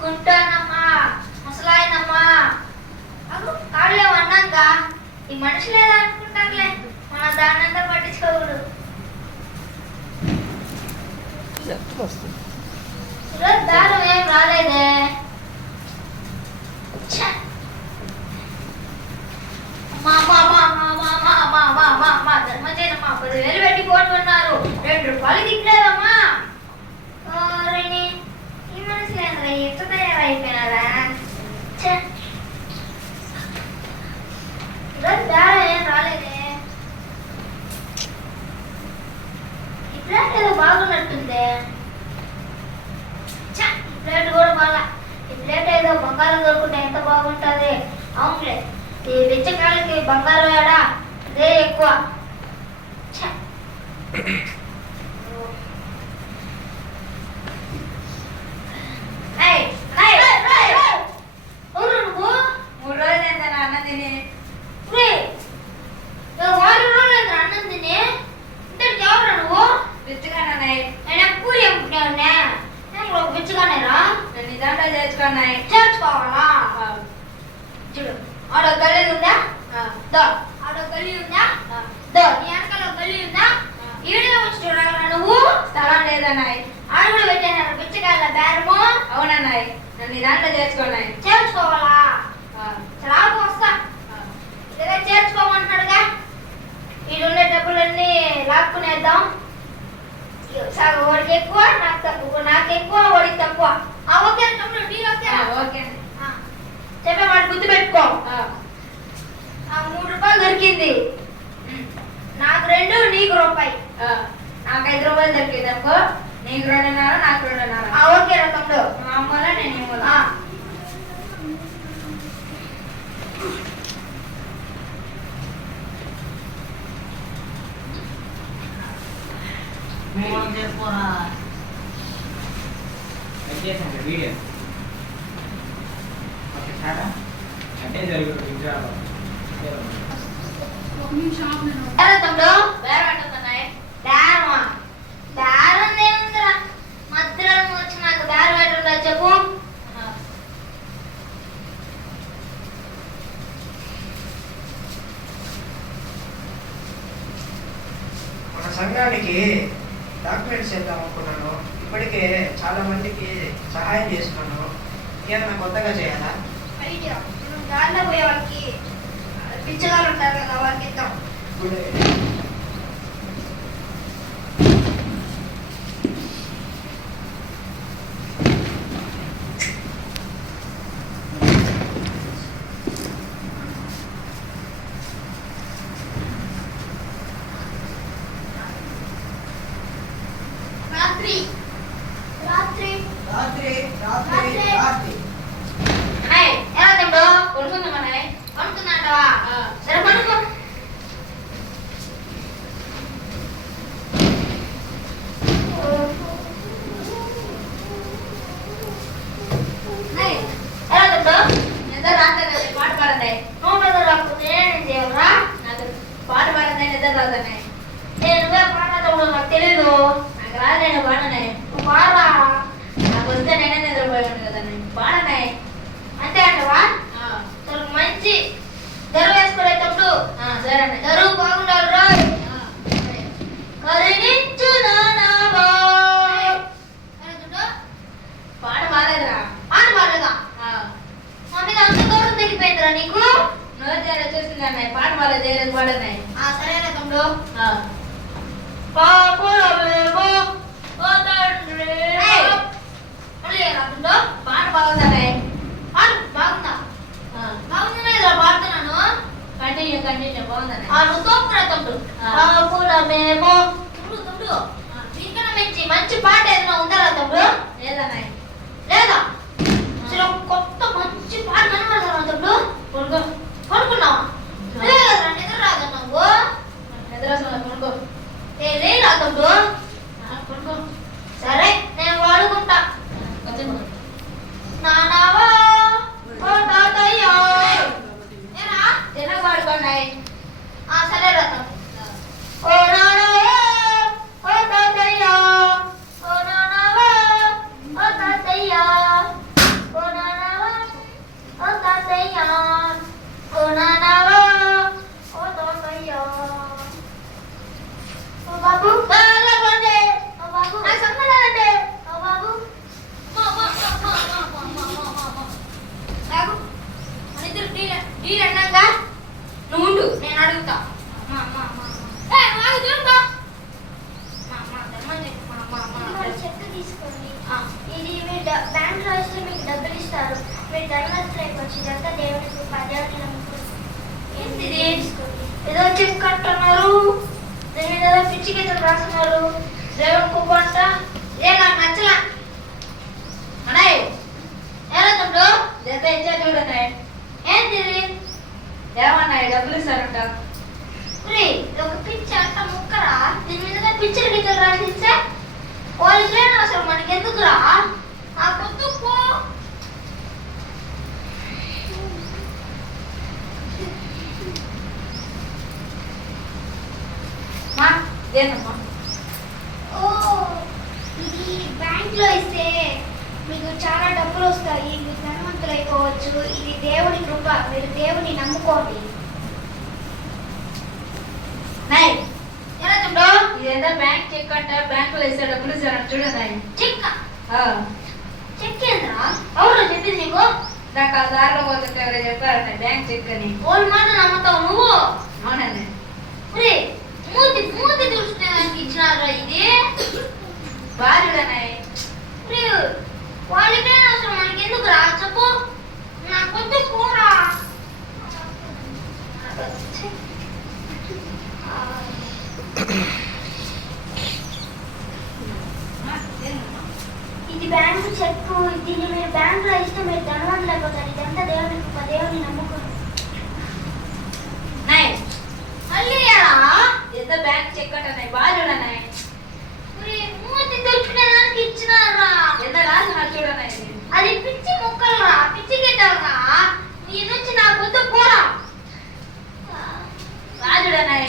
కుంటానమ్మా ముసలాయనమ్మా అగు కాళ్ళే అన్నాక ఈ మనుషులు ఏదో అనుకుంటారులే మన దాన్నంతా పట్టించుకోకూడదు. దారం ఏం రాలేదే. ధర్మజనమ్మా 10,000 పెట్టి కొనుక్కున్నారు, 2 రూపాయలు దిగలేదమ్మా. ఈ మనుషులు ఏంద్రా ఎట్లా తయారైపోయినారా? దారం ఏం రాలేదే. ఈ ప్లేట్ ఏదో బాగున్నట్టుందే. ఈ ప్లేట్ కూడా బాగా. ఈ ప్లేట్ ఏదో బంగారం దొరుకుంటే ఎంత బాగుంటుంది. అవునులే, ఈ బిచ్చకాయలకి బంగారం ఏడా అదే ఎక్కువ. నువ్వు 3 రోజులు ఏంటన్నా అన్నం తిని? వారం రోజులు అన్నం తిని ఇంతటికి ఎవరు నువ్వు? బిచ్చగానే. నేను పూరి అమ్ముకున్నా బిచ్చగానేరా. నేను నిజంగా చేర్చుకున్నాయి. చేర్చుకోవాలా? చూడు ఆడో గల్లీ ఉందా? ఆడో గల్లీ ఉందా? నీ వెనకాల గల్లీ ఉందా? ఈడగా వచ్చి చూడాలన్నా నువ్వు? స్థలం లేదన్నాయి. ఆడ కూడా పెట్టాను బిచ్చగాళ్ళ బేరము. అవునన్నాయి. నన్ను దాంట్లో చేర్చుకున్నాయి. చేర్చుకోవాలా? చాలా వస్తా. ఇదే చేర్చుకోమంటున్నాడుగా. ఈడుండే డబ్బులన్నీ లాక్కునేద్దాం. సగం వాడికి ఎక్కువ, నాకు తక్కువ. నాకు ఎక్కువ, వాడికి తక్కువ. ఓకే తమ్ముడు, డీల్ ఓకే? ఓకే చెప్పే వాడు గుర్తు పెట్టుకో. 3 రూపాయలు దొరికింది. నాకు 2, నీకు రూపాయి. నాకు 5 రూపాయలు దొరికింది అనుకో. నీకు 2.5, నాకు 2.5. ఓకే రా తమ్ముడు. మా అమ్మల నేను ఇవ్వాలా? వీడియో అంటే తమ్ముడు బేరం అంటున్నాయి. బేరమా? బేరం ఏముందిరా, మధ్యలో వచ్చి నాకు బేరం పెట్టిందా చెప్పు. మన సంఘానికి డాక్యుమెంట్స్ చేద్దాం అనుకున్నాను. ఇప్పటికే చాలా మందికి సహాయం చేస్తున్నాను. ఏమైనా కొత్తగా చేయాలా? దాంట్లో పోయే వాళ్ళకి పిచ్చగాలు ఉంటారు కదా, వాళ్ళకి ఇద్దాం. రాత్రి రాత్రి రాత్రి రాత్రి రాత్రి ఎలా తమ్ముడు కొనుక్కుందామన్నాయి? కొనుక్కుందాంటావా? సరే కొనుక్కో. ఎలా తమ్ముడు నిద్ర రాత్రి పాట పాడన్నాయి. నువ్వు నిద్ర రాకపోతే నేను చేయవరా? నాకు పాట పాడన్నాయి, నిద్ర రాదన్నాయి. నువ్వే పాట తమ్ముడు, నాకు తెలీదు. నాకు రాదు, నేను పాడనాయి. నువ్వు పాడరా. నాకు వస్తే నేనే నిద్రపోయాను కదా. పాడనాయి అంతే అంటవా? మంచి దరువు వేసుకోలే తమ్ముడు. సరే అన్న, దరువు బాగుండాలి రాయ్. పాట బాగాలేదురా. పాట బాగాలేదా? మా మీద అంత గౌరవం తగ్గిపోయిందిరా నీకు. నువ్వు చూసింది అన్నాయి. పాట బాగాలేదు, చేయలేదు, పాడన్నాయి. సరేనా తమ్ముడు. పాట బాగుందన్నాయి. బాగుందా? బాగుందా ఇలా పాడుతున్నాను. Continue continue. బాగుందన్న. నువ్వు తోపురా తమ్ముడు. తమ్ముడు దీనికన్నా మంచి పాట ఏదైనా ఉందా తమ్ముడు? లేదన్నాయి. లేదా? అసలు కొత్త మంచి పాట కనబడతారా తమ్ముడు? కొనుక్కున్నావా? లేదా నిద్ర రాదా నువ్వు? నిద్ర కొనుక్కో. లేదా తమ్ముడు? కొనుక్కో. సరే నేను వాడుకుంటా. నానావా ఓ తాతయ్య ఏరా తిన వాడుకున్నాయి. సరే రతం. ఓ నానావా ఓ తాతయ్య, ఓ నానావా ఓ తాతయ్య, బ్యాంక్లో వేస్తే మీకు డబ్బులు ఇస్తారు. మీరు ధనవంతులు అయిపోవచ్చు. ఇదంతా దేవుని కృప. దేవుని నమ్ముకోండి. ఏంటిది? ఏదో చెక్ అంటున్నారు, దీని మీద ఏదో పిచ్చి గీతలు రాస్తున్నారు. దేవుని కృప అంట. ఏ నాకు నచ్చలా అన్నయ్య. ఎలా తమ్ముడు ఎంత ఇచ్చా చూడన్నాయి. ఏంటిది? ఏమన్నాయి డబ్బులు ఇస్తారంట. ఇది ఒక పిచ్చి అంట ముక్కరా. దీని మీద పిచ్చర్ గీతలు రాసిస్తే వాళ్ళకి లేని అవసరం మనకి ఎందుకురా? ఆ పొద్దు పో. దేనమ్మా? ఓ, ఇది బ్యాంక్లో ఇస్తే మీకు చాలా డబ్బులు వస్తాయి. మీరు ధనవంతులు అయిపోవచ్చు. ఇది దేవుని కృప. మీరు దేవుని నమ్ముకోండి. నాయ్ ఎలా తమ్ముడు? ఇదేంటో బ్యాంక్ చెక్ అంట. బ్యాంకులో ఇస్తే డబ్బులు ఇస్తారంట చూడన్నాయి. చెక్ చెక్ ఏంద్రా? ఎవరు చెప్పింది నీకు? నాకు ఆ దారిలో పోతుంటే ఎవరో చెప్పారంట బ్యాంక్ చెక్ అని. వాళ్ళ మాట నమ్ముతావు నువ్వు? అవునండి. మూతి మూతి చూసుకోవడానికి ఇచ్చినారా ఇది? బారుడన్నాయి. వాళ్ళకే అవసరం మనకి ఎందుకు రా? చెప్పు. నాకు వద్దు పోరా. ఇది బ్యాంకు చెక్కు. దీన్ని మీరు బ్యాంకులో ఇస్తే మీరు ధనవంతులు అయిపోతారు. ఇదంతా దేవుని కృప. దేవుని నమ్ముకోండి. నాయ్ మళ్ళీ ఎలా? ఎంత బ్యాంక్ చెక్ అంటున్నాయి. బారుడన్నాయి. మూతి తెచ్చుకోవడానికి ఇచ్చినారా? ఎంత రాసినారు చూడన్నాయి. అది పిచ్చి ముక్కలురా, పిచ్చి గిట్టలురా. నీ నుంచి నాకు వద్దు పోరా. రాజుడన్నాయి.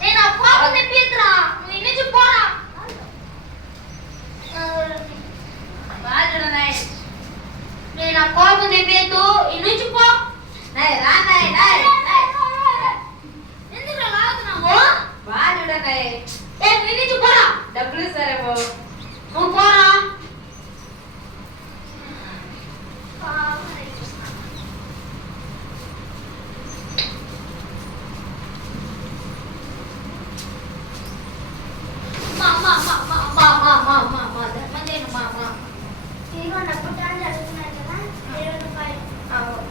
నేను ఆ కోపం తెప్పిద్దురా. నీ నుంచి పోరా. బారుడన్నాయి. నేను ఆ కోపం తెప్పిద్దు. ఈ నుంచి పో. నాయ్ రా నాయ్ నాయ్. ఎందుకు లాగుతున్నావు? బారుడన్నాయి. నీ నుంచి పోరా. డబ్బులు ఇస్తారేమో. నువ్వు పోరా.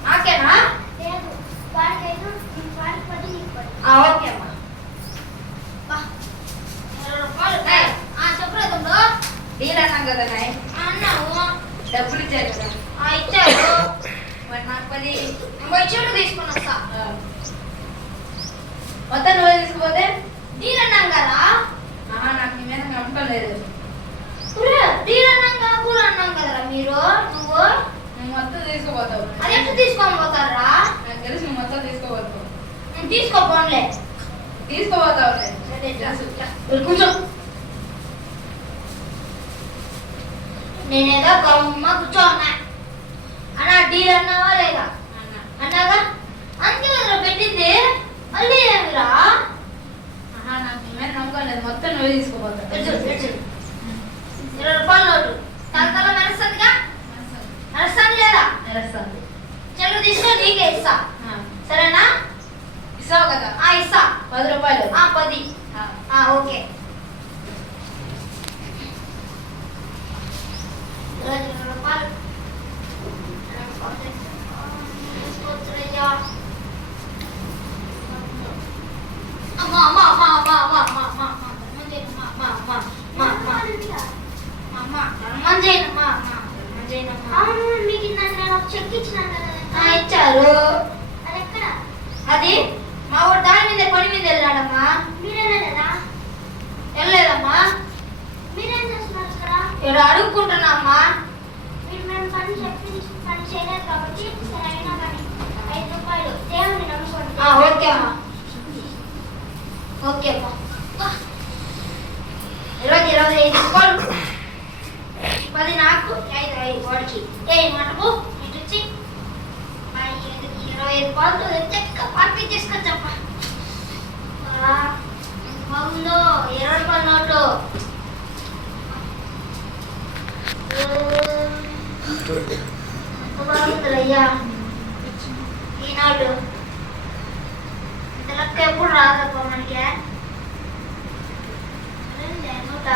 నాకేనా? ఓకే అమ్మా. డీల్ అన్నాం కదా నాయ్. డబ్బులు ఇచ్చారు కదా. ఇచ్చారు. మరి నాకు 10 చెడు తీసుకుని వస్తా. మొత్తం నువ్వే తీసుకుపోతే డీల్ అన్నాం కదా. నాకు నీ మీద నమ్మకం లేదు. డీల్ అన్నాం కదా, కూర అన్నాం కదరా మీరు. నువ్వు మొత్తం తీసుకుపోతావు. అది ఎప్పుడు తీసుకొని పోతారా? నాకు తెలిసి నువ్వు మొత్తం తీసుకోపోతావు. నేను తీసుకోపోన్లే. తీసుకోపోతావు. కూర్చో. నేనేదో గమ్మ కూర్చోన్నా. అన్నా డీల్ అన్నావా లేదా? అన్నాగా. అందుకే కదరా పెట్టింది. మళ్ళీ ఏమిరా? నాకు నీ మీద నమ్మకం లేదు. మొత్తం నువ్వే తీసుకోపోతావు. 20 రూపాయల నోటు. తల మెరుస్తుందిగా. మెరుస్తుంది లేదా? నడుస్తుంది. చెల్లు తీసుకో, నీకే ఇస్తా. సరేనా? ఇస్తావు కదా. ఇస్తా. 10 రూపాయలు. 10. ఓకే. 20 రూపాయలు. ఇచ్చారు. అది మా ఊరు దాని మీద పని మీద వెళ్ళాడమ్మా. వెళ్ళలేదమ్మా. ఇక్కడ అడుక్కుంటున్నామ్మా. ఓకే అమ్మా. ఓకే అమ్మా. 25 రూపాయలు. 10 నాకు, 5 వాడికి. మటుకు ఇటు వచ్చి 25 రూపాయలతో చెక్క పార్టీ చేసుకొచ్చమ్మా. బాగుందో 20 రూపాయల నోటు. బాగుందిరయ్యా ఈ నోటు. ఇంత లెక్క ఎప్పుడు రాదప్ప మనకి. నోట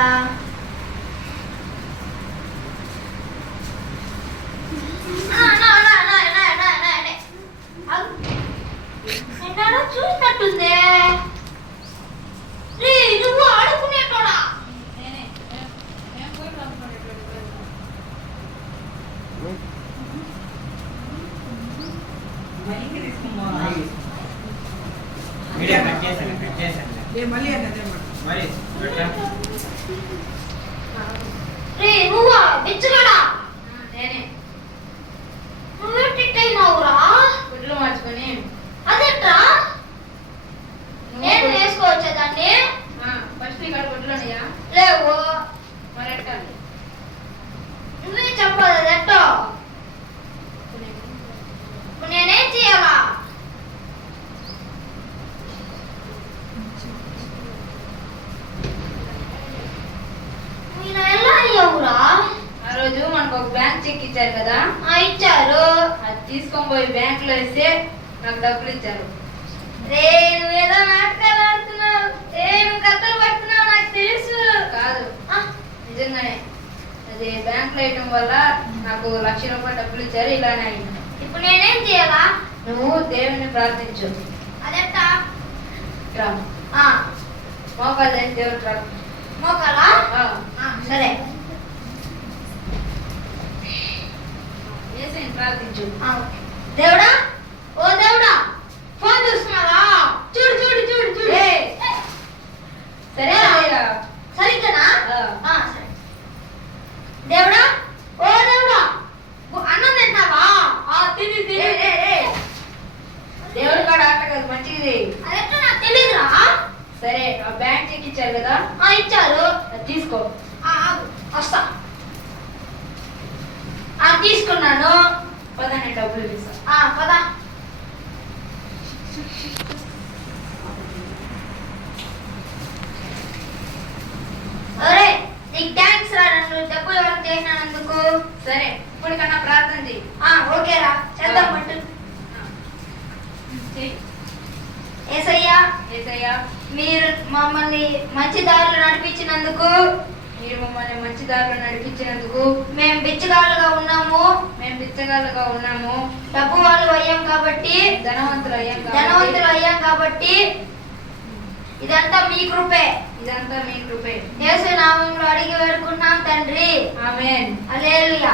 వీడియో కట్ చేశాను మళ్ళీ అన్నదే మరి పెట్టా. రే నువ్వా బిచ్చగాడా నేనే నువ్వేటిట్టయినావురా గుడ్లు మార్చుకొని అదేట్రా నేను వేసుకోవచ్చా దాన్ని ఫస్ట్ ఇక్కడ గుడ్లు ఉన్నాయా లేవు మరి ఎట్టాలి నువ్వే చెప్పదు అది ఎట్టో ఇప్పుడు నేనేం చేయాలా మీరు ఎలా అయ్యావురా ఆ రోజు మనకు ఒక బ్యాంక్ చెక్ ఇచ్చారు కదా ఇచ్చారు అది తీసుకొని పోయి బ్యాంక్ లో వేస్తే నాకు డబ్బులు ఇచ్చారు. రే నువ్వేదో నాటకాలు ఆడుతున్నావు నువ్వు కథలు పడుతున్నావు నాకు తెలుసు కాదు నిజంగానే అది బ్యాంక్ లో వేయటం వల్ల నాకు ₹1,00,000 డబ్బులు ఇచ్చారు. ఇలానే అయింది. ఇప్పుడు నేనేం చేయాలా నువ్వు దేవుని ప్రార్థించు. అదెట్టా రా మోకాలు వేసి దేవుడు ప్రార్థించు. మోకాలా సరే వేసి ప్రార్థించు. దేవుడా ఓ దేవుడా ఫోన్ చూస్తున్నావా చూడు చూడు చూడు చూడు ఏయ్. సరే సరేరా. సరిగ్గానా ఆ. సరే దేవుడా ఓ దేవుడా అన్నం తింటావా తిని తిని దేవుడి కాడ ఆట కాదు మంచిది. అదెట్టా నాకు తెలియదురా సరే ఆ బ్యాంక్ చెక్ ఇచ్చారు కదా ఇచ్చారు అది తీసుకో. ఆగు, వస్తా తీసుకున్నాను పద నేను డబ్బులు ఇస్తా. పద ఒరే నీకు థ్యాంక్స్ రా నన్ను డబ్బులు ఎవరు చేసినందుకు సరే ఇప్పటికన్నా ప్రార్థన చెయ్యి. ఓకేరా చేద్దాం పట్టు చెయ్యి. ఏసయ్యా యేసయ్యా మీరు మమ్మల్ని మంచి దారిలో నడిపించినందుకు మీరు మమ్మల్ని మంచి దారిలో నడిపించినందుకు మేము బిచ్చగాళ్ళుగా ఉన్నాము మేము బిచ్చగాళ్ళుగా ఉన్నాము. డబ్బు వాళ్ళు అయ్యాం కాబట్టి ధనవంతులు అయ్యాం ధనవంతులు అయ్యాం కాబట్టి ఇదంతా మీ కృపే ఇదంతా మీ కృపే. యేసు నామంలో అడిగి వేడుకున్నాం తండ్రి ఆమేన్. హల్లెలూయా.